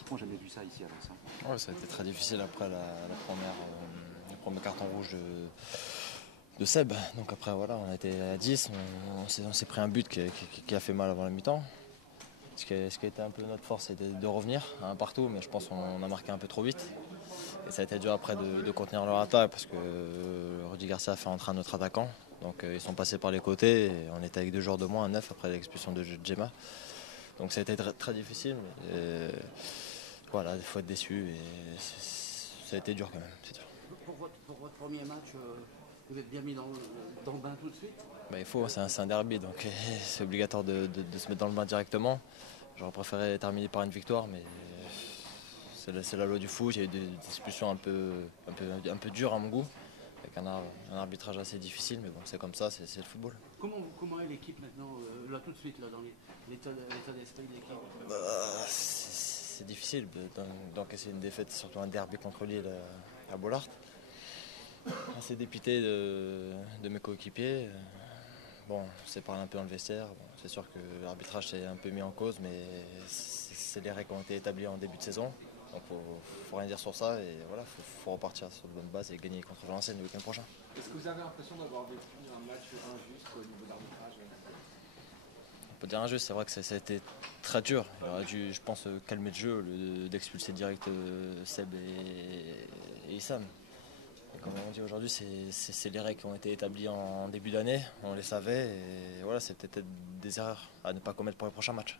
pratiquement jamais vu ça ici à Lens. Ouais, ça a été très difficile après le premier carton rouge de Seb. Donc après voilà, on a été à 10, on s'est pris un but qui a fait mal avant la mi-temps. Ce qui a été un peu notre force, c'était de revenir à un partout, mais je pense qu'on a marqué un peu trop vite. Et ça a été dur après de contenir leur attaque parce que Rudy Garcia a fait entrer un autre attaquant. Donc ils sont passés par les côtés et on était avec 2 joueurs de moins, 9 après l'expulsion de Djema. Donc ça a été très difficile. Voilà, il faut être déçu et ça a été dur quand même. C'est dur. Pour votre premier match, vous êtes bien mis dans le bain tout de suite? Il faut, c'est un derby, donc c'est obligatoire de se mettre dans le bain directement. J'aurais préféré terminer par une victoire, mais c'est la loi du foot. Il y a eu des discussions un peu dures à mon goût, avec un arbitrage assez difficile, mais bon, c'est comme ça, c'est le football. Comment est l'équipe maintenant, là tout de suite, là, dans l'état d'esprit de l'équipe? C'est difficile d'encaisser une défaite, surtout un derby contre Lille à Bollaert. Assez dépité de mes coéquipiers. Bon, on s'est parlé un peu dans le vestiaire. Bon, c'est sûr que l'arbitrage s'est un peu mis en cause, mais c'est les règles qui ont été établies en début de saison. Donc faut rien dire sur ça et voilà, faut repartir sur de bonnes bases et gagner contre Valenciennes le week-end prochain. Est-ce que vous avez l'impression d'avoir vécu un match injuste au niveau de l'arbitrage? On peut dire injuste, c'est vrai que ça a été très dur. Il aurait dû, je pense, calmer le jeu au lieu d'expulser direct Seb et Issam. Et comme on dit aujourd'hui, c'est les règles qui ont été établies en début d'année, on les savait et voilà, c'est peut-être des erreurs à ne pas commettre pour les prochains matchs.